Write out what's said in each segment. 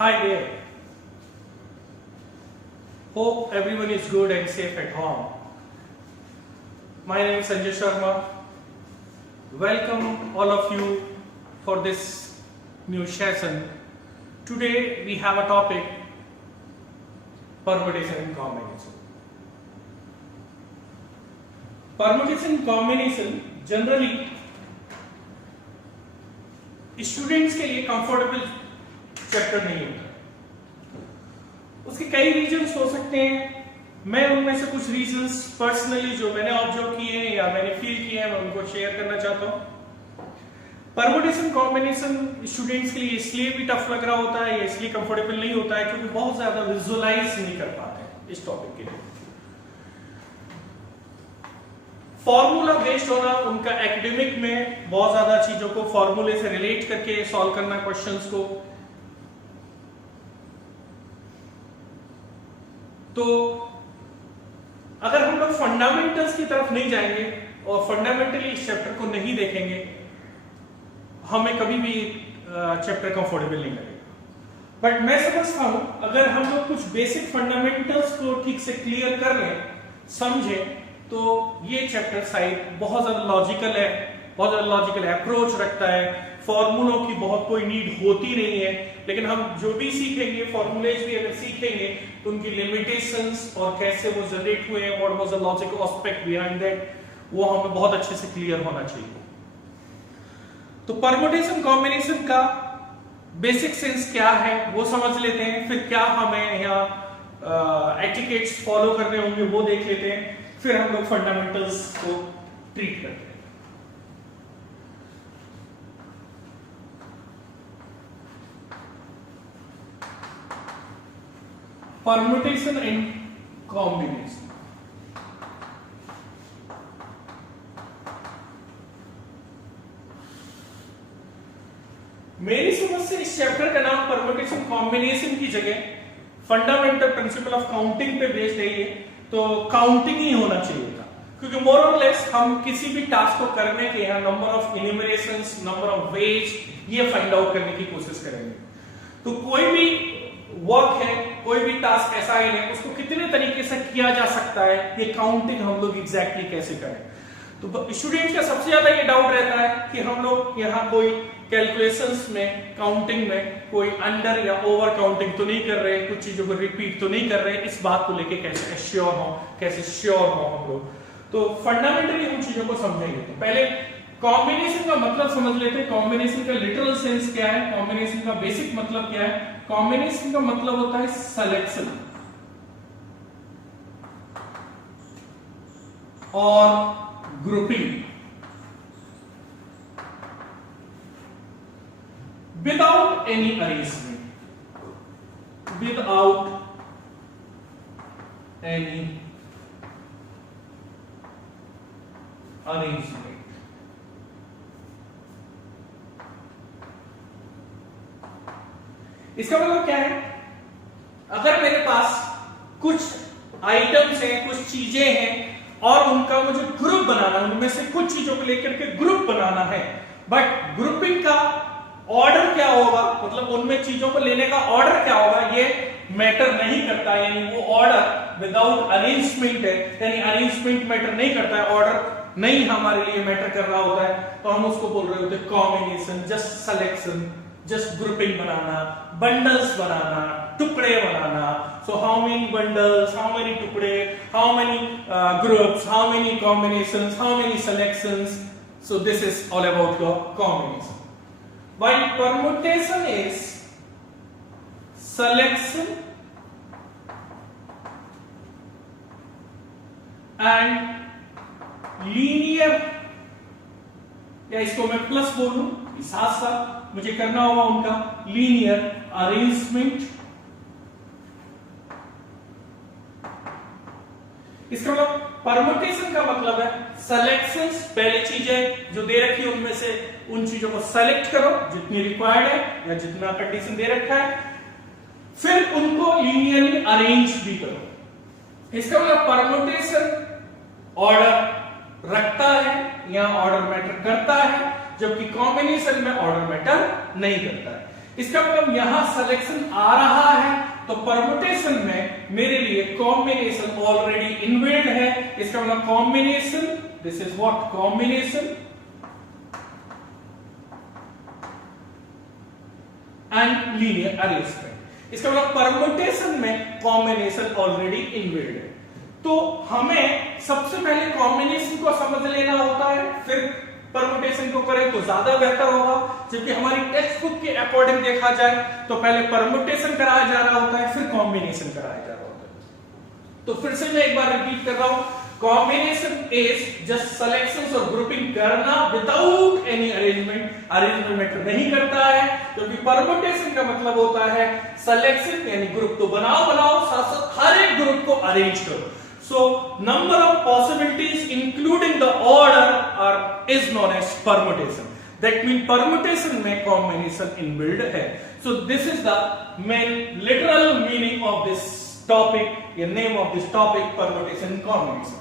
Hi there. Hope everyone is good and safe at home. My name is Sanjay Sharma. Welcome all of you for this new session. Today we have a topic, permutation and combination. Permutation and combination generally students के लिए comfortable chapter नहीं होता। उसके कई reasons हो सकते हैं। मैं उनमें से कुछ रीजंस पर्सनली जो मैंने ऑब्जर्व किए हैं या मैंने फील किए हैं मैं उनको शेयर करना चाहता हूं। परमुटेशन कॉम्बिनेशन स्टूडेंट्स के लिए इसलिए भी टफ लग रहा होता है या इसलिए कंफर्टेबल नहीं होता है क्योंकि बहुत ज्यादा विजुअलाइज नहीं कर पाते इस टॉपिक के लिए। फॉर्मूला बेस्ड होना, उनका एकेडमिक में बहुत ज्यादा चीजों को फॉर्मूले से रिलेट करके सॉल्व करना क्वेश्चंस को, तो अगर हम लोग फंडामेंटल्स की तरफ नहीं जाएंगे और फंडामेंटली इस चैप्टर को नहीं देखेंगे हमें कभी भी चैप्टर कंफर्टेबल नहीं लगेगा। बट मैं समझता हूं अगर हम लोग कुछ बेसिक फंडामेंटल्स को ठीक से क्लियर कर लें, समझे, तो ये चैप्टर शायद बहुत ज्यादा लॉजिकल है, बहुत ज्यादा लॉजिकल अप्रोच रखता है। फॉर्मूलों की बहुत कोई नीड होती नहीं है, लेकिन हम जो भी सीखेंगे, फॉर्मूलेज भी अगर सीखेंगे तो उनकी लिमिटेशंस और कैसे वो जनरेट हुए हैं, what was the logical aspect behind that, वो हमें बहुत अच्छे से क्लियर होना चाहिए। तो परमुटेशन कॉम्बिनेशन का बेसिक सेंस क्या है वो समझ लेते हैं, फिर क्या हमें यहाँ एटिकेट्स फॉलो करने होंगे वो देख लेते हैं, फिर हम लोग फंडामेंटल्स को ट्रीट करते हैं। Permutation and combination. मेरी समझ से इस चैप्टर का नाम परमुटेशन कॉम्बिनेशन की जगह फंडामेंटल प्रिंसिपल ऑफ काउंटिंग पे बेस्ड है ये, तो काउंटिंग ही होना चाहिए था, क्योंकि मोर और लेस हम किसी भी टास्क को करने के यहाँ number of enumerations, number of ways ये फाइंड आउट करने की कोशिश करेंगे। तो कोई भी वर्क है, कोई भी टास्क ऐसा है उसको कितने तरीके से किया जा सकता है, ये काउंटिंग हम लोग एग्जैक्टली कैसे करें। तो स्टूडेंट्स का सबसे ज्यादा ये डाउट रहता है कि हम लोग यहाँ कोई कैलकुलेशंस में, काउंटिंग में कोई अंडर या ओवर काउंटिंग तो नहीं कर रहे, कुछ चीजों को रिपीट तो नहीं कर रहे, इस बात को लेके कैसे श्योर हो, कैसे श्योर हो हम लोग। तो फंडामेंटली हम चीजों को समझेंगे। तो पहले कॉम्बिनेशन का मतलब समझ लेते हैं। कॉम्बिनेशन का लिटरल सेंस क्या है, कॉम्बिनेशन का बेसिक मतलब क्या है। कॉम्बिनेशन का मतलब होता है सिलेक्शन और grouping without any arrangement, without any arrangement। इसका मतलब क्या है, अगर मेरे पास कुछ आइटम्स हैं, कुछ चीजें हैं और उनका मुझे ग्रुप बनाना है, उनमें से कुछ चीजों को लेकर के ग्रुप बनाना है, बट ग्रुपिंग का ऑर्डर क्या होगा, मतलब उनमें चीजों को लेने का ऑर्डर क्या होगा, ये मैटर नहीं करता। यानी वो ऑर्डर विदाउट अरेंजमेंट है, यानी अरेंजमेंट मैटर नहीं करता है, ऑर्डर नहीं हमारे लिए मैटर कर रहा होता है, तो हम उसको बोल रहे होते हैं combination, just selection, just grouping बनाना, बंडल्स बनाना, टुकड़े बनाना। So how many bundles, how many टुकड़े, how many groups, how many combinations, how many selections. So this is all about your combination. While permutation is selection and linear, या इसको मैं plus बोलूं, साथ साथ मुझे करना होगा उनका लीनियर अरेंजमेंट। इसका मतलब परमुटेशन का मतलब है सिलेक्शंस, पहले चीजें जो दे रखी है उनमें से उन चीजों को सेलेक्ट करो जितनी रिक्वायर्ड है या जितना कंडीशन दे रखा है, फिर उनको लीनियरली अरेंज भी करो। इसका मतलब परमुटेशन ऑर्डर रखता है या ऑर्डर मैटर करता है, जबकि कॉम्बिनेशन में ऑर्डर मैटर नहीं करता है। इसका मतलब यहां सिलेक्शन आ रहा है तो परमुटेशन में मेरे लिए कॉम्बिनेशन ऑलरेडी इनबिल्ट है। इसका मतलब combination, this is what, combination and linear arrangement. इसका मतलब परमुटेशन में कॉम्बिनेशन ऑलरेडी इनबिल्ट है। तो हमें सबसे पहले कॉम्बिनेशन को समझ लेना होता है, फिर परमुटेशन को करें तो ज्यादा बेहतर होगा। जबकि हमारी टेक्स्ट बुक के अकॉर्डिंग देखा जाए तो पहले परमुटेशन कराया जा रहा होता है, फिर कॉम्बिनेशन कराया जा रहा होता है। तो फिर से मैं एक बार रिपीट कर रहा हूं, कॉम्बिनेशन इज जस्ट सिलेक्शंस और ग्रुपिंग करना विदाउट एनी अरेंजमेंट। अरेंजमेंट नहीं करता है, क्योंकि परमुटेशन का मतलब होता है सिलेक्शन यानी ग्रुप तो बनाओ, साथ साथ हर एक ग्रुप को अरेंज करो। So number of possibilities including the order is known as permutation. That means permutation में combination inbuilt है. So this is the main literal meaning of this topic. The name of this topic, permutation combination.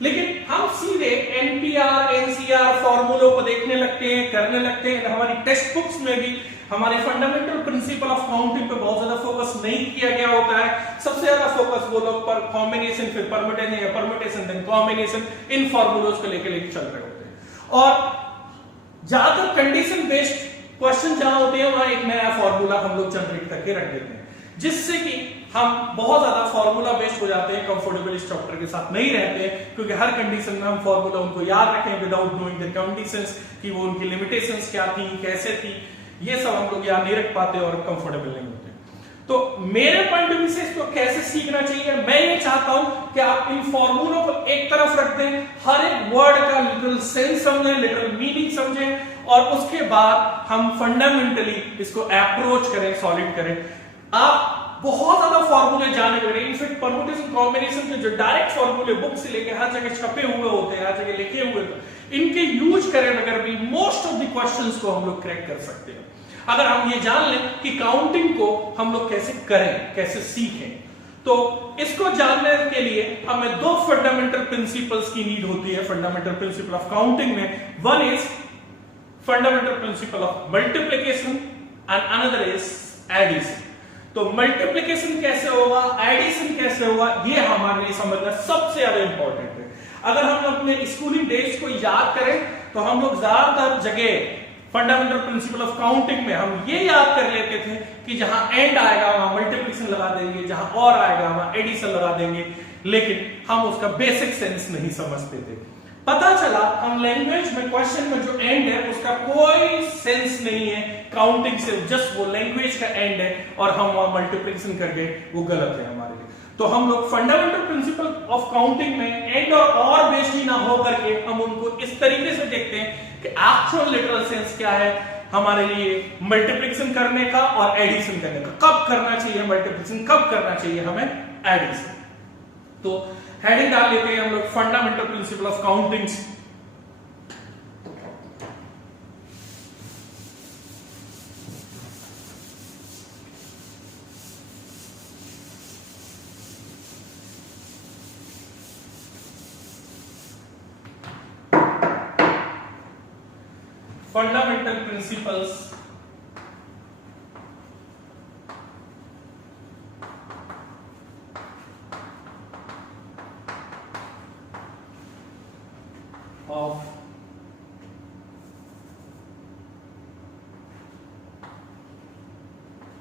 लेकिन हम सीधे NPR, NCR फॉर्मूलों को देखने लगते हैं, करने लगते हैं। हमारी टेक्स्ट बुक्स में भी हमारे फंडामेंटल प्रिंसिपल ऑफ काउंटिंग पे बहुत ज्यादा फोकस नहीं किया गया होता है। सबसे ज्यादा फोकस वो लोग पर कॉम्बिनेशन, फिर परमुटेशन या परमुटेशन देन कॉम्बिनेशन, इन फॉर्मूलोज को लेके चल रहे होते हैं। और ज्यादातर कंडीशन बेस्ड क्वेश्चन जहां होते हैं वहां एक नया फॉर्मूला हम लोग जनरेट करके रख देते हैं, जिससे कि हम बहुत ज्यादा फॉर्मूला बेस्ड हो जाते हैं, कंफर्टेबल इस चैप्टर के साथ नहीं रहते हैं, क्योंकि हर कंडीशन में हम फॉर्मूला उनको याद रखें विदाउट नोइंग द कंडीशंस, कि वो उनकी लिमिटेशंस क्या थी, कैसे थी, ये सब हम लोग याद नहीं रख पाते और कंफर्टेबल नहीं होते। तो मेरे पॉइंट ऑफ व्यू से इसको कैसे सीखना चाहिए, मैं ये चाहता हूं कि आप इन फॉर्मूलों को एक तरफ रख दें, हर एक वर्ड का लिटरल सेंस समझें, लिटरल मीनिंग समझें, और उसके बाद हम फंडामेंटली इसको अप्रोच करें, सॉलिड करें। आप बहुत ज्यादा फॉर्मूले जाने लगे, इनफैक्ट परमुटेशन कॉम्बिनेशन के जो डायरेक्ट फॉर्मूले बुक से लेके हर जगह छपे हुए होते हैं, हर जगह लिखे हुए, तो इनके यूज करें अगर भी मोस्ट ऑफ द क्वेश्चंस को हम लोग क्रैक कर सकते हैं। अगर हम ये जान लें कि काउंटिंग को हम लोग कैसे करें, कैसे सीखें, तो इसको जानने के लिए हमें दो फंडामेंटल प्रिंसिपल्स की नीड होती है फंडामेंटल प्रिंसिपल ऑफ काउंटिंग में। One is fundamental principle of multiplication and another is addition. तो मल्टीप्लिकेशन कैसे होगा, एडिशन कैसे होगा, ये हमारे लिए समझना सबसे ज्यादा इंपॉर्टेंट है। अगर हम अपने स्कूलिंग डेज को याद करें तो हम लोग ज्यादातर जगह फंडामेंटल प्रिंसिपल ऑफ काउंटिंग में हम ये याद कर लेते थे कि जहां एंड आएगा वहां मल्टीप्लिकेशन लगा देंगे, जहां और आएगा वहां एडिशन लगा देंगे, लेकिन हम उसका बेसिक सेंस नहीं समझते थे। पता चला हम लैंग्वेज में क्वेश्चन में जो एंड है उसका कोई सेंस नहीं है, काउंटिंग से जस्ट वो लैंग्वेज का एंड है, और हम वहां मल्टीप्लिकेशन कर गए, वो गलत है हमारे लिए। तो हम लोग फंडामेंटल प्रिंसिपल ऑफ काउंटिंग में एंड और बेस्ड ही ना हो करके हम उनको इस तरीके से देखते हैं कि एक्चुअल लिटरल सेंस क्या है हमारे लिए मल्टीप्लिकेशन करने का और एडिशन करने का, कब करना चाहिए मल्टीप्लिकेशन, कब करना चाहिए हमें एडिशन। तो हेडिंग डाल लेते हैं हम लोग fundamental principle of counting. Fundamental principles of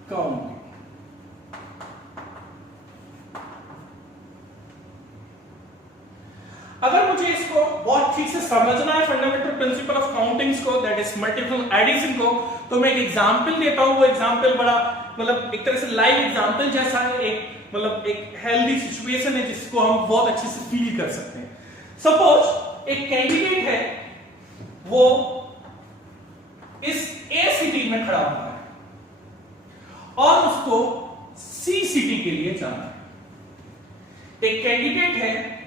counting। अगर मुझे इसको बहुत ठीक से समझना है फंडामेंटल प्रिंसिपल ऑफ काउंटिंग्स को, दैट इज मल्टीपल एडिशन को, तो मैं एक एग्जांपल देता हूं। वो एग्जांपल बड़ा मतलब एक तरह से लाइव एग्जांपल जैसा है, एक मतलब एक हेल्दी सिचुएशन है जिसको हम बहुत अच्छे से फील कर सकते हैं। सपोज एक कैंडिडेट है, वो इस ए सिटी में खड़ा हुआ है और उसको सी सिटी के लिए जाना है। एक कैंडिडेट है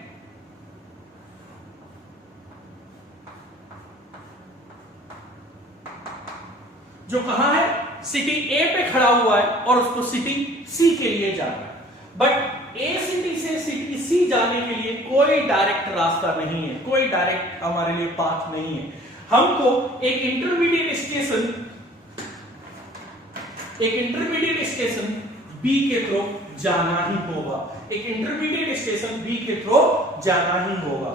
जो कहां है, सिटी ए पे खड़ा हुआ है और उसको सिटी सी के लिए जाना है। बट ए सिटी से सिटी सी जाने के लिए कोई डायरेक्ट रास्ता नहीं है, कोई डायरेक्ट हमारे लिए पाथ नहीं है। हमको एक इंटरमीडिएट स्टेशन एक इंटरमीडिएट स्टेशन बी के थ्रू जाना ही होगा, एक इंटरमीडिएट स्टेशन बी के थ्रू जाना ही होगा।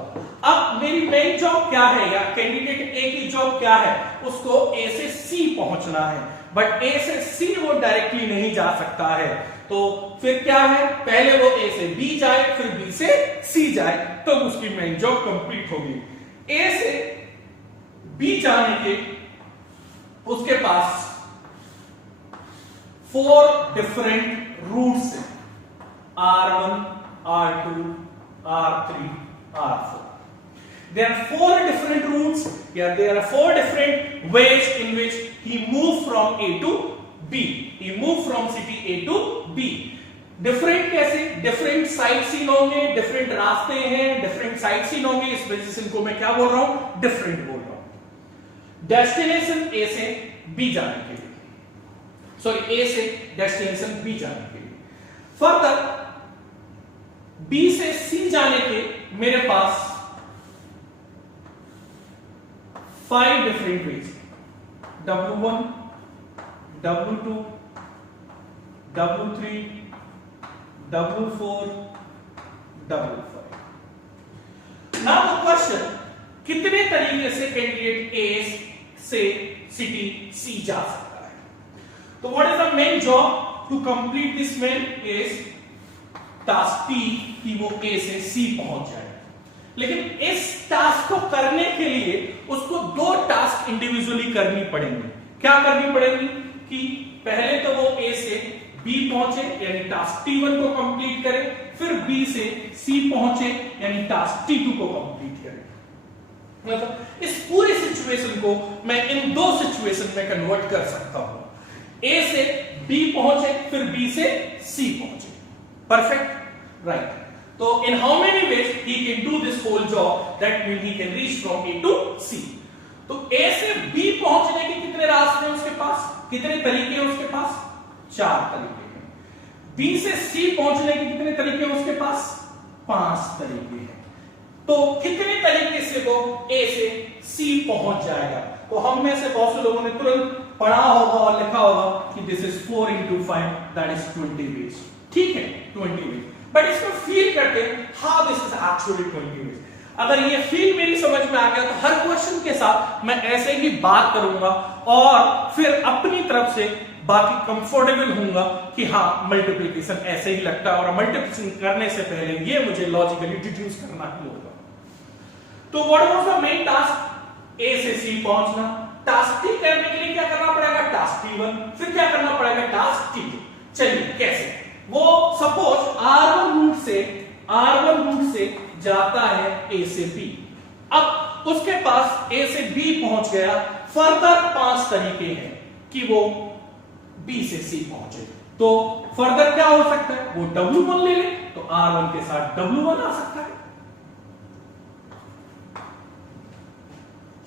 अब मेरी मेन जॉब क्या है, या कैंडिडेट ए की जॉब क्या है, उसको ए से सी पहुंचना है, बट ए से सी वो डायरेक्टली नहीं जा सकता है, तो फिर क्या है, पहले वो ए से बी जाए, फिर बी से सी जाए, तो उसकी मेन जॉब कंप्लीट होगी। ए से बी जाने के उसके पास 4 डिफरेंट रूट्स हैं, R1, R2, R3, R4. There are 4 different routes. Yeah, there are 4 different ways in which he moved from A to B. He moved from city A to B. Different कैसे, different site scene होंगे, different रास्ते हैं, different site scene होंगे, इस वजह से इनको मैं क्या बोल रहा हूं, डिफरेंट बोल रहा हूं। डेस्टिनेशन ए से बी जाने के लिए, सॉरी ए से डेस्टिनेशन बी जाने के लिए, फर्दर बी से सी जाने के मेरे पास 5 different ways, W1, W2, W3, W4, W5. Now the question, कितने तरीके से कैंडिडेट ए से सिटी सी जा सकता है? तो what is the main job to complete this main is task P कि वो ए से सी पहुंच जाए। लेकिन इस टास्क को करने के लिए उसको 2 टास्क इंडिविजुअली करनी पड़ेंगी। क्या करनी पड़ेगी कि पहले तो वो ए से बी पहुंचे यानी टास्क T1 को कंप्लीट करे, फिर बी से सी पहुंचे यानी टास्क T2 को कंप्लीट करे। मतलब इस पूरी सिचुएशन को मैं इन 2 सिचुएशन में कन्वर्ट कर सकता हूं, ए से बी पहुंचे फिर बी से सी पहुंचे। Perfect, right. तो in how many ways he can do this whole job, that mean he can reach from A to C. तो ए से बी पहुंचने के कितने रास्ते हैं उसके पास, कितने तरीके हैं उसके पास, 4 तरीके हैं। बी से सी पहुंचने के कितने तरीके हैं उसके पास, 5 तरीके हैं। तो कितने तरीके से वो ए से सी पहुंच जाएगा? तो हम में से बहुत से लोगों ने तुरंत पढ़ा होगा और लिखा होगा कि this is 4 into 5 that is 20 ways. ठीक है, 20 वेज, बट इसको फील करते हैं how this is actually 20 ways. अगर ये फील मेरी समझ में आ गया तो हर क्वेश्चन के साथ मैं ऐसे ही बात करूंगा और फिर अपनी तरफ से बाकी कंफर्टेबल होऊंगा कि हाँ मल्टीप्लिकेशन ऐसे ही लगता है और मल्टीप्लिकेशन करने से पहले ये मुझे लॉजिकली डिड्यूस करना ही होगा। तो what was the main task, A से सी पहुंचना। टास्क टी करने के लिए क्या करना पड़ेगा, टास्क T1, फिर क्या करना पड़ेगा, टास्क T2। चलिए कैसे, वो सपोज R1 रूट से जाता है ए से बी। अब उसके पास ए से बी पहुंच गया, फर्दर 5 तरीके हैं कि वो बी से सी पहुंचे। तो फर्दर क्या हो सकता है, वो W1 ले ले तो R1 के साथ W1 आ सकता है,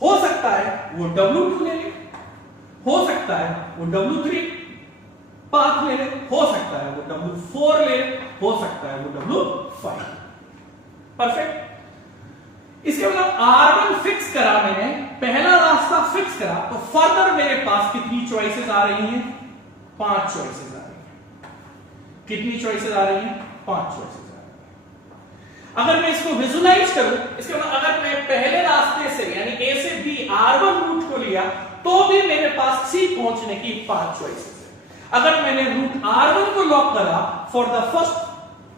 हो सकता है वो W2 ले ले, हो सकता है वो W3 पाथ ले ले, हो सकता है वो W4 ले ले, हो सकता है वो W5। परफेक्ट। इसके बाद R1 फिक्स करा मैंने, पहला रास्ता फिक्स करा, तो फर्दर मेरे पास कितनी चॉइसेस आ रही हैं, 5 चॉइसेस आ रही हैं। कितनी चॉइसेस आ रही हैं, 5 चॉइसेस आ रही हैं। अगर मैं इसको विजुलाइज करूं, इसके बाद अगर मैं पहले रास्ते से यानी ए से बी R1 रूट को लिया तो भी मेरे पास सी पहुंचने की 5 चॉइसेस है। अगर मैंने रूट R1 को लॉक करा फॉर द फर्स्ट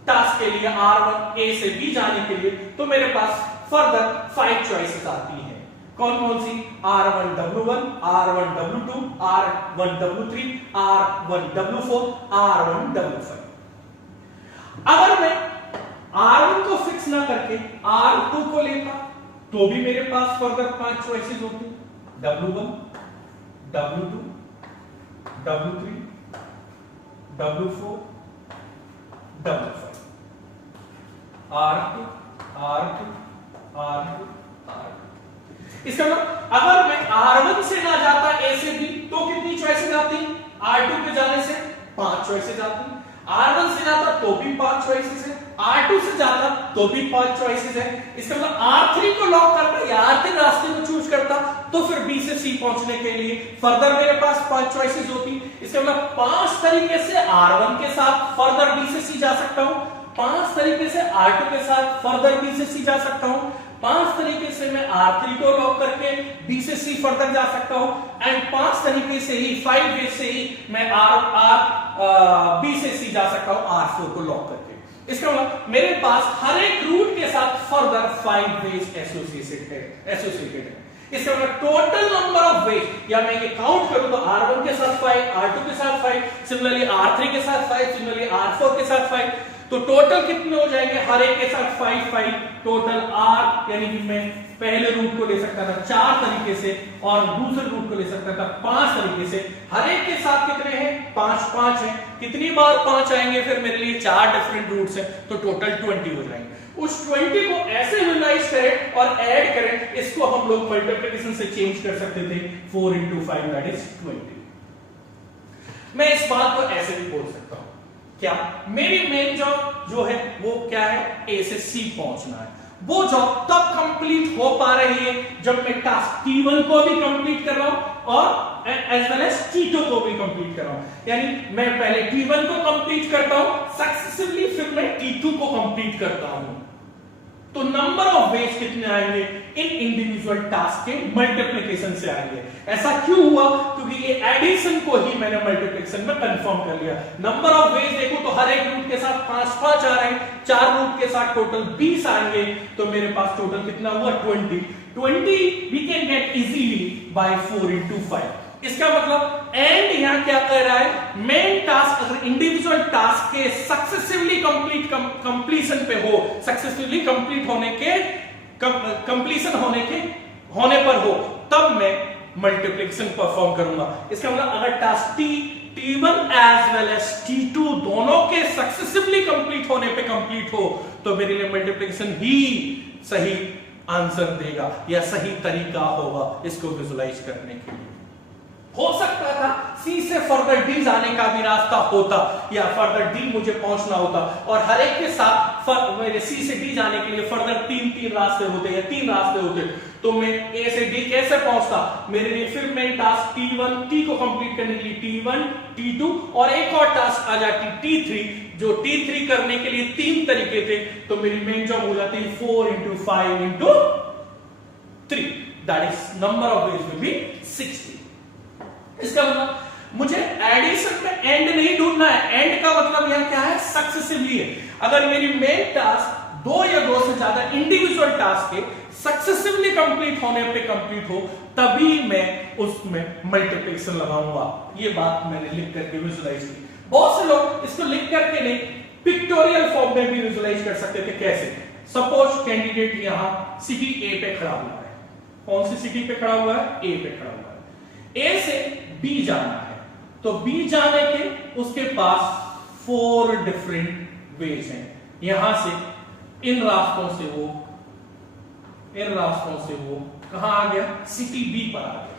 टास्क के लिए, R1 ए से बी जाने के लिए, तो मेरे पास फर्दर 5 चॉइसेस आती हैं। कौन कौन सी, R1 W1, R1 W2, R1 W3, R1 W4, R1 W5। अगर मैं R1 को फिक्स ना करके R2 को लेता तो भी मेरे पास फर्दर 5 चॉइसेस होती, W1, W2, W3, W4, W5, R2, R2, R2, R2। इसका मतलब अगर मैं R1 से ना जाता ए से बी तो कितनी चॉइसेस आती, R2 पे जाने से 5 चॉइसेस आती, R1 से जाता तो भी 5 चॉइसेस है, R2 से जाता तो भी 5 चॉइसेस है। इसका मतलब R3 को लॉक करता या R3 रास्ते को चूज करता तो फिर बी से सी पहुंचने के लिए फर्दर मेरे पास 5 चॉइसेस होती। इसका मतलब 5 तरीके से R1 के साथ फर्दर बी से सी जा सकता हूं, 5 तरीके से R2 के साथ फर्दर बी से सी जा सकता हूं, 5 तरीके से मैं R3 को लॉक करके B से C फर्दर जा सकता हूं, एंड 5 तरीके से ही 5 वे से ही मैं B से C जा सकता हूं R4 को लॉक करके। इसका मतलब मेरे पास हर एक रूट के साथ फर्दर 5 वेज एसोसिएटेड है। इसका मतलब टोटल नंबर ऑफ वेज, या मैं ये काउंट करूं तो R1 के साथ 5, R2 के साथ 5, सिमिलरली R3 के साथ 5, सिमिलरली R4 के साथ 5, तो टोटल कितने हो जाएंगे हर एक के साथ 5 5 टोटल R, यानी कि मैं पहले रूट को ले सकता था 4 तरीके से और दूसरे रूट को ले सकता था 5 तरीके से। हर एक के साथ कितने हैं 5 5 हैं, कितनी बार 5 आएंगे फिर मेरे लिए 4 डिफरेंट रूट्स हैं, तो टोटल 20 हो जाएंगे। उस 20 को ऐसे विजुलाइज करें और ऐड करें, इसको हम लोग मल्टीप्लिकेशन से चेंज कर सकते थे 4 into 5 दैट इज 20। मैं इस बात को ऐसे भी बोल सकता हूं, क्या मेरी मेन जॉब जो है वो क्या है, ए से सी पहुंचना है। वो जॉब तब कंप्लीट हो पा रही है जब मैं टास्क T1 को भी कंप्लीट कर रहा हूं और एज वेल एज T2 को भी कंप्लीट कर रहा हूं। यानी मैं पहले T1 को कंप्लीट करता हूं सक्सेसिवली, फिर मैं T2 को कंप्लीट करता हूं। तो नंबर ऑफ वेज कितने आएंगे इन इंडिविजुअल टास्क के मल्टीप्लिकेशन से आएंगे। ऐसा क्यों हुआ, क्योंकि ये एडिशन को ही मैंने मल्टीप्लिकेशन में कंफर्म कर लिया। नंबर ऑफ वेज देखो तो हर एक रूट के साथ 5 5 आ रहे हैं, 4 रूट के साथ टोटल 20 आएंगे, तो मेरे पास टोटल कितना हुआ 20 we can get easily by 4 into 5। इसका मतलब एंड यहां क्या कह रहा है, मेन टास्क अगर इंडिविजुअल टास्क के सक्सेसिवली कंप्लीशन पे हो, सक्सेसफुली कंप्लीट होने के कंप्लीशन होने पर हो, तब मैं मल्टीप्लिकेशन परफॉर्म करूंगा। इसका मतलब अगर task T1 as well as T2 दोनों के सक्सेसिवली कंप्लीट होने पे कंप्लीट हो, तो मेरे लिए मल्टीप्लिकेशन ही सही आंसर देगा या सही तरीका होगा इसको विजुलाइज करने के लिए। हो सकता था C से फर्दर D जाने का भी रास्ता होता, या फर्दर D मुझे पहुंचना होता, और हर एक के साथ मेरे C से D जाने के लिए फर्दर 3 रास्ते होते या 3 रास्ते होते, तो मैं A से D कैसे पहुंचता। मेरे लिए फिर मैं टास्क T को कंप्लीट करने के लिए T1 T2 और एक और टास्क आ जाती T3, जो T3 करने के लिए 3 तरीके थे, तो मेरी मेन जॉब हो जाती 4 into 5 into 3 that is number of veg will be 60। इसका मतलब मुझे एडिशन में एंड नहीं ढूंढना है, एंड का मतलब यहां क्या है सक्सेसिवली है। अगर मेरी मेन टास्क 2 या 2 से ज्यादा इंडिविजुअल टास्क के सक्सेसिवली कंप्लीट होने पे कंप्लीट हो, तभी मैं उसमें मल्टीप्लिकेशन लगाऊंगा। ये बात मैंने लिख करके विजुलाइज की। बहुत से लोग इसको लिख करके नहीं, पिक्टोरियल फॉर्म में भी विजुलाइज कर सकते थे। कैसे, सपोज कैंडिडेट यहां सिटी ए पे खड़ा हुआ है। कौन सी सिटी पे खड़ा हुआ है, ए पे खड़ा हुआ है। ए से बी जाना है, तो बी जाने के उसके पास 4 डिफरेंट वेज हैं। यहां से इन रास्तों से वो कहां आ गया, सिटी बी पर आ गया,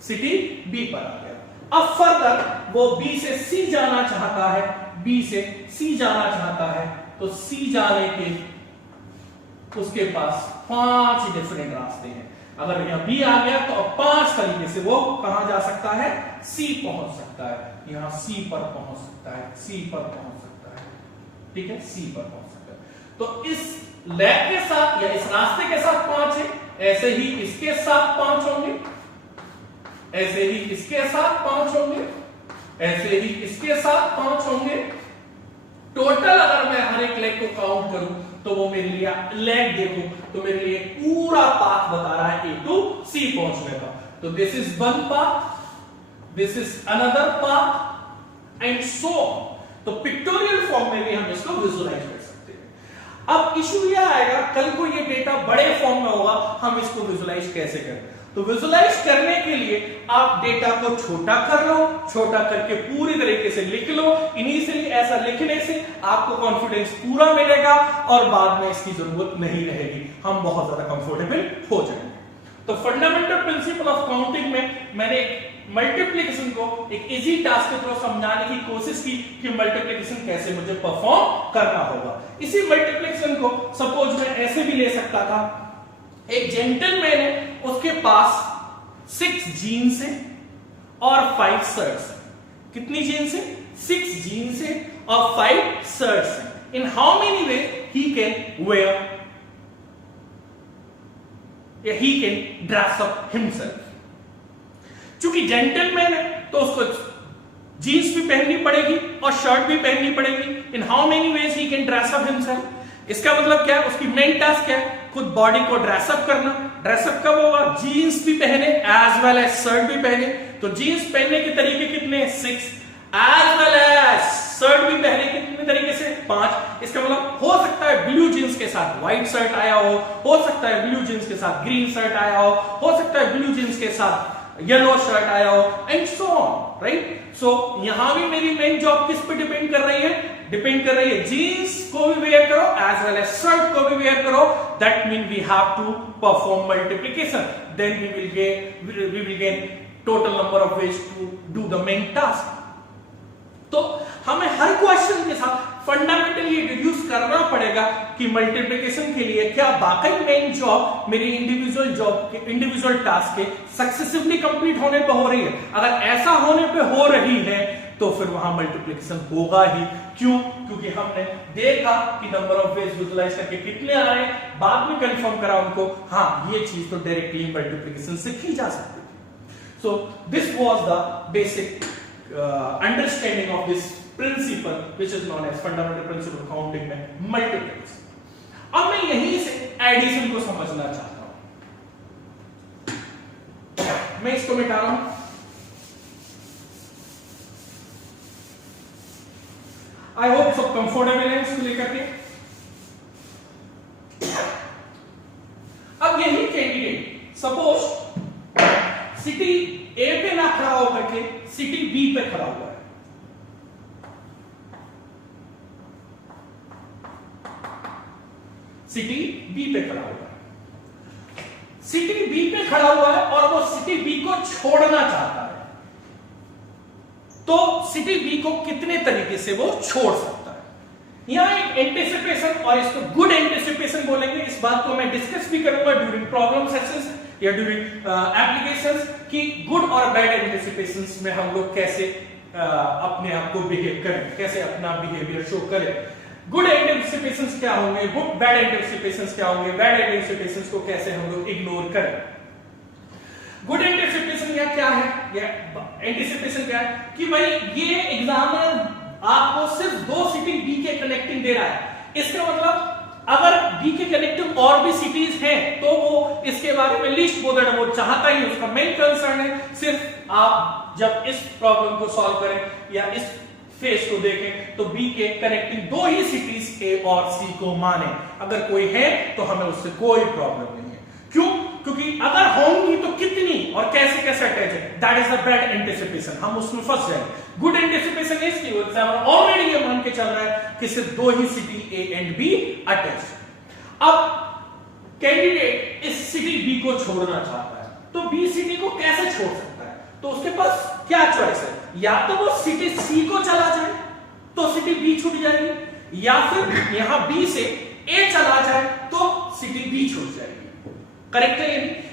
सिटी बी पर आ गया। अब फर्दर वो बी से सी जाना चाहता है, बी से सी जाना चाहता है, तो सी जाने के उसके पास 5 डिफरेंट रास्ते हैं। अगर यहां बी आ गया तो अब 5 तरीके से वो कहां जा सकता है, सी पहुंच सकता है, यहां सी पर पहुंच सकता है, सी पर पहुंच सकता है, ठीक है, सी पर पहुंच सकता है। तो इस लैब के साथ या इस रास्ते के साथ 5 है, ऐसे ही इसके साथ 5 होंगे, ऐसे ही इसके साथ 5 होंगे, ऐसे ही इसके साथ 5 होंगे। टोटल अगर मैं हर एक लेग को काउंट करूं तो वो मेरे लिए लेग देखो तो मेरे लिए पूरा पाथ बता रहा है ए टू सी पहुंचने का। तो this is one path, this is another path and so on. तो पिक्टोरियल फॉर्म में भी हम इसको विजुलाइज कर सकते हैं। अब इशू यह आएगा, कल को ये डेटा बड़े फॉर्म में होगा, हम इसको विजुलाइज कैसे करें। तो विजुलाइज करने के लिए आप डेटा को छोटा कर लो, छोटा करके पूरी तरीके से लिख लो। इनिशियली ऐसा लिखने से आपको कॉन्फिडेंस पूरा मिलेगा और बाद में इसकी जरूरत नहीं रहेगी, हम बहुत ज्यादा कंफर्टेबल हो जाएंगे। तो फंडामेंटल प्रिंसिपल ऑफ काउंटिंग में मैंने मल्टीप्लिकेशन को एक इजी टास्क के थ्रू समझाने की कोशिश की कि मल्टीप्लिकेशन कैसे मुझे परफॉर्म करना होगा। इसी मल्टीप्लिकेशन को सपोज मैं ऐसे भी ले सकता था, एक जेंटलमैन है, उसके पास 6 जीन्स है और 5 शर्ट्स है। कितनी जीन्स है? 6 जीन्स है और 5 शर्ट्स है। In how many way he can wear या he can dress up himself. चूंकि जेंटलमैन है तो उसको जीन्स भी पहननी पड़ेगी और शर्ट भी पहननी पड़ेगी। इन how many ways he can dress up himself. इसका मतलब क्या है? उसकी मेन टास्क क्या है? खुद बॉडी को ड्रेसअप करना। ड्रेसअप कब होगा? जीन्स भी पहने एज वेल एज शर्ट भी पहने। तो जीन्स पहनने के तरीके कितने? 6। एज वेल एज शर्ट भी पहने कितने तरीके से? 5। इसका मतलब हो सकता है ब्लू जीन्स के साथ व्हाइट शर्ट आया हो सकता है ब्लू जीन्स के साथ ग्रीन शर्ट आया हो सकता है ब्लू जीन्स के साथ येलो शर्ट आया हो एंड सो ऑन, राइट? सो यहां भी मेरी मेन जॉब किस पे डिपेंड कर रही है? डिपेंड कर रही है जीन्स को भी वेयर करो एज वेल एज शर्ट को भी वेयर करो। That mean we have to perform multiplication, then we will gain total number of ways to do the main task. तो हमें हर क्वेश्चन के साथ फंडामेंटली डिड्यूस करना पड़ेगा कि मल्टीप्लिकेशन के लिए क्या वाकई मेन जॉब मेरी इंडिविजुअल टास्क के सक्सेसिवली कंप्लीट होने पे हो रही है। अगर ऐसा होने पे हो रही है तो फिर वहां मल्टीप्लिकेशन होगा ही। क्यों? क्योंकि हमने देखा कि नंबर ऑफ वेज यूटिलाइज करके कितने आ रहे हैं, बाद में कंफर्म करा उनको, हाँ ये चीज तो डायरेक्टली मल्टीप्लिकेशन से की जा सकती थी। So this was the basic understanding of this principle which is known as fundamental principle of counting में multiplication। अब मैं यहीं से एडिशन को समझना चाहता हूं। मैं इसको मिटा रहा हूं। आई होप सब कंफर्टेबल है इसको लेकर के। अब यही कैंडिडेट सपोज सिटी ए पे ना खड़ा होकर के सिटी बी पे खड़ा हुआ है। सिटी बी पे खड़ा हुआ है। सिटी बी पे खड़ा हुआ है और वो सिटी बी को छोड़ना चाहता है। तो सिटी बी को कितने तरीके से वो छोड़ सकता है? यहां एक एंटिसिपेशन, और इसको गुड एंटिसिपेशन बोलेंगे। इस बात को मैं डिस्कस भी करूंगा ड्यूरिंग प्रॉब्लम सेशंस या ड्यूरिंग एप्लीकेशंस कि गुड और बैड एंटिसिपेशंस में हम लोग कैसे अपने आप को बिहेव करें, कैसे अपना बिहेवियर शो करें। गुड एंटिसिपेशंस क्या होंगे, बैड एंटिसिपेशंस क्या होंगे, बैड एंटिसिपेशंस को कैसे हम लोग इग्नोर करें। गुड एंटिसिपेशन क्या है? एंटिसिपेशन क्या है कि भाई ये एग्जामिनर आपको सिर्फ 2 सिटी बी के कनेक्टिंग दे रहा है। इसका मतलब अगर बी के कनेक्टिव और भी सिटीज हैं तो वो इसके बारे में लिस्ट बोलना वो चाहता ही, उसका मेन कंसर्न है सिर्फ आप जब इस प्रॉब्लम को सॉल्व करें या इस फेस को देखें तो बी के कनेक्टिंग 2 ही सिटीज ए और सी को माने। अगर कोई है तो हमें उससे कोई प्रॉब्लम नहीं है। क्यों? क्योंकि अगर होंगी तो कितनी और कैसे कैसे अटैच है, that is the bad anticipation, हम उसमें फंस जाएंगे। गुड एंटिसिपेशन इज कि एग्जामिनर ऑलरेडी ये मान के चल रहा है कि सिर्फ 2 ही city A and B attach है। अब कैंडिडेट इस सिटी बी को छोड़ना चाहता है, तो बी सिटी को कैसे छोड़ सकता है? तो उसके पास क्या चॉइस है? या तो वो सिटी सी को चला जाए तो सिटी बी छूट जाएगी, या फिर यहां बी से ए चला जाए तो सिटी बी छूट जाएगी। करेक्ट है?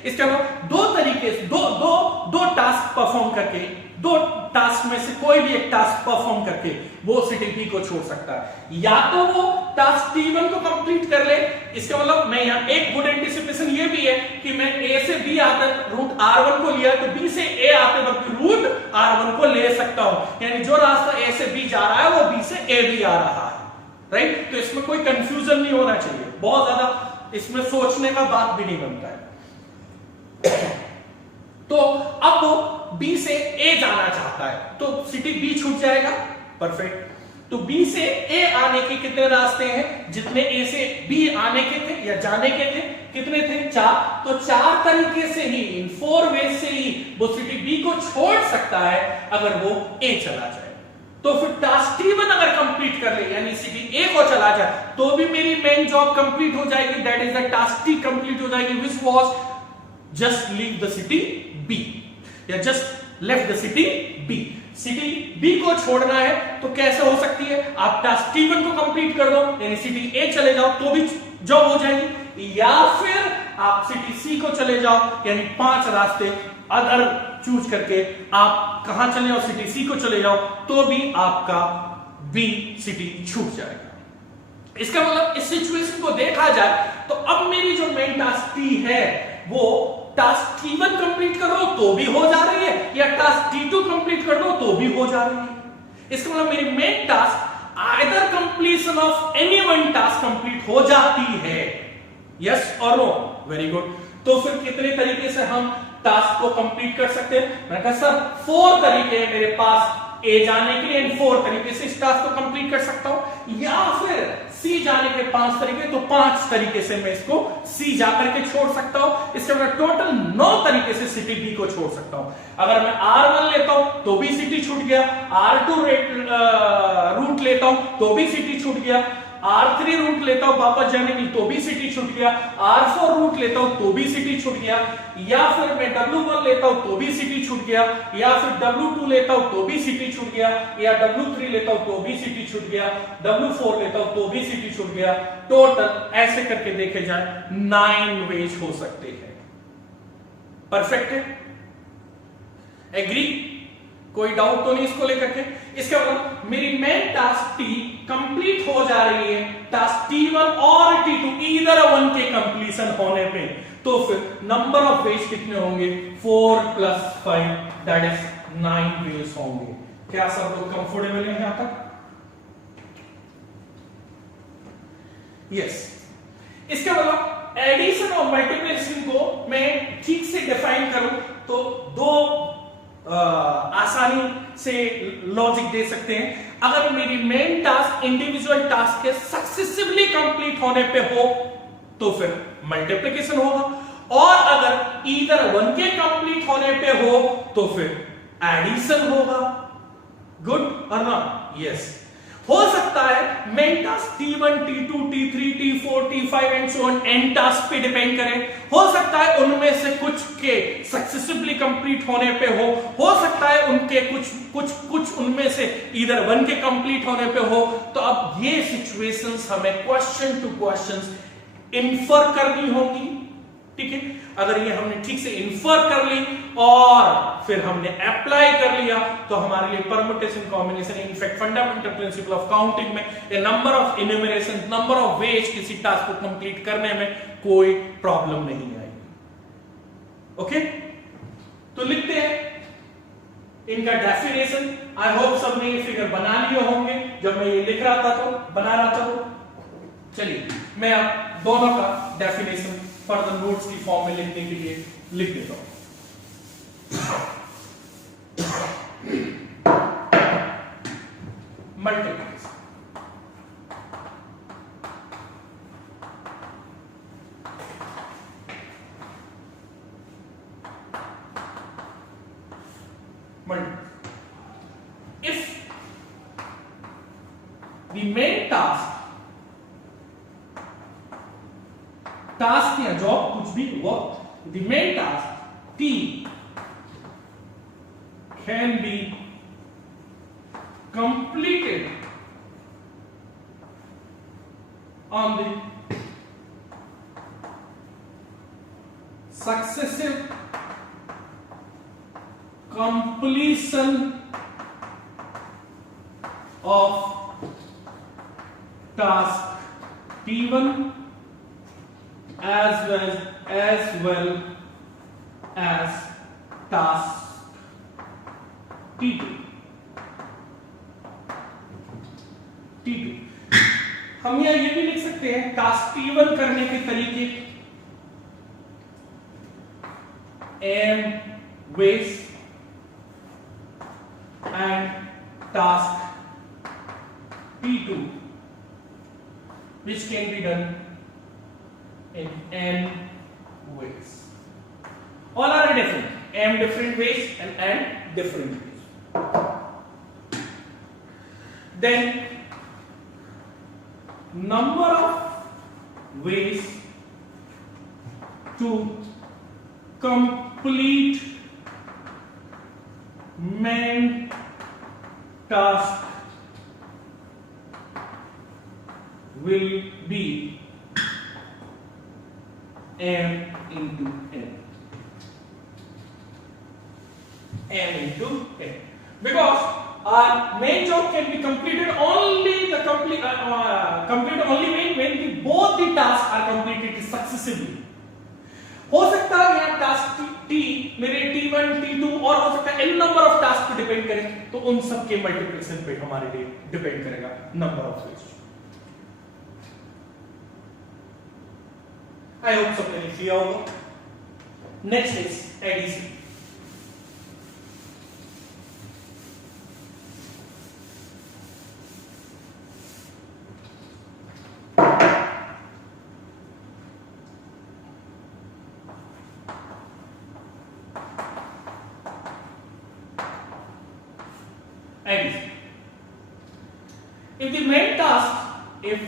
इसका मतलब 2 तरीके से दो टास्क परफॉर्म करके, 2 टास्क में से कोई भी एक टास्क परफॉर्म करके वो सिटी बी को छोड़ सकता है। या तो वो टास्क T1 को कंप्लीट कर ले। इसका मतलब मैं यहां एक गुड एंटिसिपेशन ये भी है कि मैं ए से बी आते रूट R1 को लिया तो बी से ए आते वक्त रूट R1 को ले सकता हूं। यानी जो रास्ता ए से बी जा रहा है वो बी से ए भी आ रहा है, राइट? तो इसमें कोई कंफ्यूजन नहीं होना चाहिए, बहुत ज्यादा इसमें सोचने का बात भी नहीं बनता है। तो अब वो बी से ए जाना चाहता है तो सिटी बी छूट जाएगा। परफेक्ट। तो बी से ए आने के कितने रास्ते हैं? जितने ए से बी आने के थे या जाने के थे, कितने थे? 4। तो 4 तरीके से ही, इन 4 वेज से ही वो सिटी बी को छोड़ सकता है अगर वो ए चला जाए। तो फिर टास्क T1 अगर कंप्लीट कर ले यानी सिटी ए को चला जाए तो भी मेरी मेन जॉब कंप्लीट हो जाएगी, that is the task T complete हो जाएगी, which was just leave the city B या just left the city B. City B को छोड़ना है तो कैसे हो सकती है? आप टास्क T1 को कंप्लीट कर दो यानी सिटी ए चले जाओ तो भी जॉब हो जाएगी, या फिर आप सिटी सी को चले जाओ यानी 5 रास्ते अदर चूज करके आप कहां चले जाओ, सिटी सी को चले जाओ, तो भी आपका बी सिटी छूट जाएगा। इसका मतलब इस सिचुएशन को देखा जाए तो अब मेरी जो मेन टास्क टी है वो टास्क T1 कंप्लीट कर दो तो भी हो जा रही है, या टास्क T2 कंप्लीट कर दो तो भी हो जा रही है। इसका मतलब मेरी main task either completion of any one task complete हो जाती है, यस और नो, वेरी गुड। तो फिर कितने तरीके से हम टास्क को कंप्लीट कर सकते हैं? मैंने कहा सर 4 तरीके हैं मेरे पास ए जाने के लिए, इन 4 तरीके से इस टास्क को कंप्लीट कर सकता हूं, या फिर सी जाने के 5 तरीके, तो 5 तरीके से मैं इसको सी जाकर के छोड़ सकता हूं। इससे मैं टोटल 9 तरीके से सिटी बी को छोड़ सकता हूं। अगर मैं R1 लेता हूं तो भी सिटी छूट गया, R2 रूट लेता हूं तो भी सिटी छूट गया, R3 रूट लेता हूं वापस जाने की तो भी सिटी छूट गया, R4 रूट लेता हूं तो भी सिटी छूट गया, या फिर मैं W1 लेता हूं तो भी सिटी छूट गया, या फिर W2 लेता हूं तो भी सिटी छूट गया, या W3 लेता हूं तो भी सिटी छूट गया, W4 लेता हूं तो भी सिटी छूट गया। टोटल ऐसे करके देखे जाए 9 वेज हो सकते हैं। परफेक्ट है? एग्री? कोई डाउट तो नहीं इसको लेकर के? इसका मतलब मेरी मेन टास्क टी कंप्लीट हो जा रही है टास्क T1 और T2 ईदर वन के कंप्लीशन होने पे, तो फिर नंबर ऑफ वेज कितने होंगे? 4 + 5 दैट इज 9 वेज होंगे। क्या सब लोग कंफर्टेबल हैं यहां तक? यस। इसका मतलब एडिशन और मल्टीप्लिकेशन को मैं ठीक से डिफाइन करूं तो 2 आसानी से लॉजिक दे सकते हैं। अगर मेरी मेन टास्क इंडिविजुअल टास्क के सक्सेसिवली कंप्लीट होने पे हो तो फिर मल्टीप्लिकेशन होगा, और अगर ईदर वन के कंप्लीट होने पे हो तो फिर एडिशन होगा। गुड और नॉट? यस। हो सकता है main task T1, T2, T3, T4, T5 and so on an task पे डिपेंड करे। हो सकता है उनमें से कुछ के सक्सेसफुली कंप्लीट होने पे हो सकता है उनके कुछ उनमें से ईदर वन के कंप्लीट होने पे हो। तो अब ये सिचुएशंस हमें क्वेश्चन टू क्वेश्चंस इन्फर करनी होगी, ठीक है? अगर ये हमने ठीक से इन्फर कर ली और फिर हमने अप्लाई कर लिया तो हमारे लिए permutation combination, in fact fundamental principle of counting में a number of enumeration, number of ways किसी टास्क को कंप्लीट करने में कोई प्रॉब्लम नहीं आएगी। ओके, तो लिखते हैं इनका डेफिनेशन। आई होप सबने ये फिगर बना लिए होंगे जब मैं ये लिख रहा था तो बना रहा था तो चलिए मैं अब दोनों का डेफिनेशन फर्दर नोट्स की फॉर्म में लिखने के लिए लिख देता हूं। Multiplication, if the main task या जॉब कुछ भी work, the main task T can be completed on the successive completion of task T1 as well as task T2. हम यहां ये भी लिख सकते हैं टास्क T1 करने के तरीके m ways and task T2 which can be done in n ways. All are different. M different ways and n different ways. Then number of ways to complete main task will be m into n. m into n, because our main job can be completed only completed only when both the tasks are completed successively. हो सकता है यहाँ task t मेरे t1 t2 और हो सकता है n number of task पे डिपेंड करे, तो उन सब के मल्टीप्लिकेशन पे हमारे लिए डिपेंड करेगा number of ways. I hope सबने लिख लिया होगा. Next is addition. Addition. If the main task, if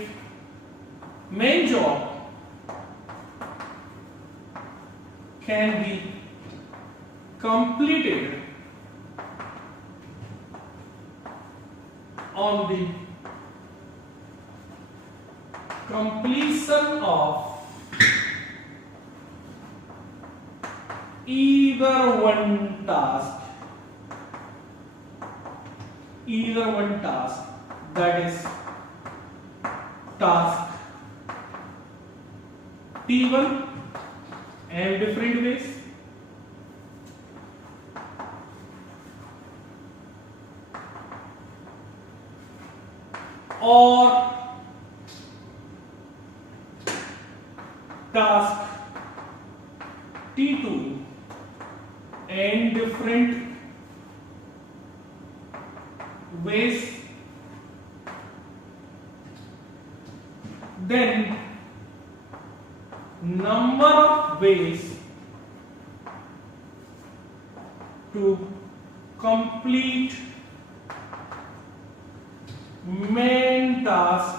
main job can be completed on the completion of either one task, that is task T1 and different ways, or task T2 and different ways, then number of ways to complete main task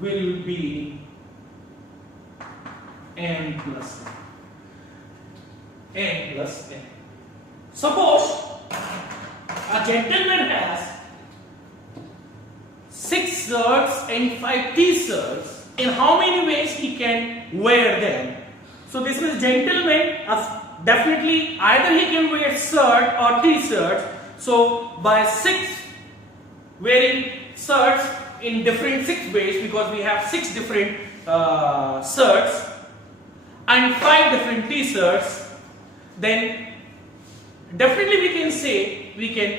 will be n plus n. Suppose a gentleman has 6 shirts and 5 t-shirts. In how many ways he can wear them? So this means gentleman, definitely either he can wear shirt or t-shirt. So by 6 wearing shirts in different 6 ways, because we have 6 different shirts and 5 different t-shirts, then definitely we can say we can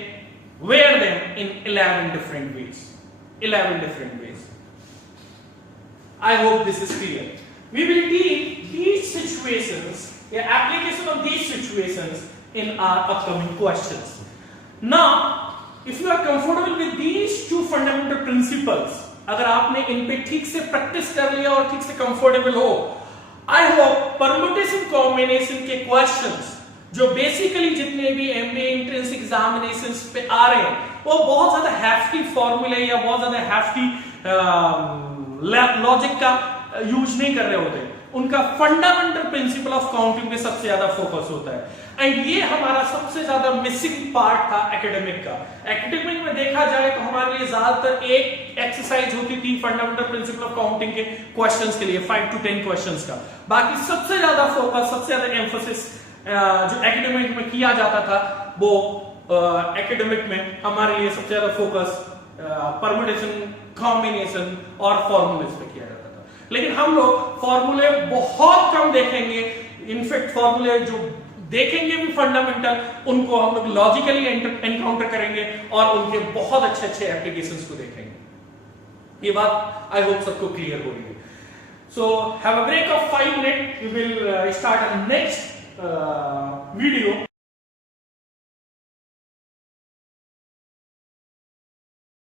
wear them in 11 different ways. 11 different ways. I hope this is clear. We will deal these situations, the application of these situations in our upcoming questions. Now, if you are comfortable with these two fundamental principles, अगर आपने इन पे ठीक से practice कर लिया और ठीक से कंफर्टेबल हो, I hope परम्यूटेशन कॉम्बिनेशन के क्वेश्चंस जो बेसिकली जितने भी एमबीए एंट्रेंस एग्जामिनेशंस पे आ रहे हैं, वो बहुत ज्यादा हैफ्टी फॉर्मूले या बहुत ज्यादा हैफ्टी लॉजिक का यूज नहीं कर रहे होते. उनका फंडामेंटल प्रिंसिपल ऑफ काउंटिंग में सबसे ज्यादा फोकस होता है. एंड ये हमारा सबसे ज्यादा मिसिंग पार्ट था एकेडमिक का. एकेडमिक में देखा जाए तो हमारे लिए ज्यादातर एक एक्सरसाइज होती थी फंडामेंटल प्रिंसिपल ऑफ काउंटिंग के क्वेश्चंस के लिए 5 to 10 क्वेश्चंस का. बाकी सबसे ज्यादा फोकस, सबसे ज्यादा एम्फोसिस जो एकेडमिक में किया जाता था, वो एकेडमिक में हमारे लिए सबसे ज्यादा फोकस परम्यूटेशन, कॉम्बिनेशन और फॉर्मूलेस पे किया जाता था. लेकिन हम लोग फॉर्मूले बहुत कम देखेंगे. इनफैक्ट फॉर्मूले जो देखेंगे भी फंडामेंटल, उनको हम लोग लॉजिकली एनकाउंटर करेंगे और उनके बहुत अच्छे अच्छे एप्लीकेशंस को देखेंगे. ये बात आई होप सबको क्लियर हो रही है. So have a break of 5 minute. We will start the next video.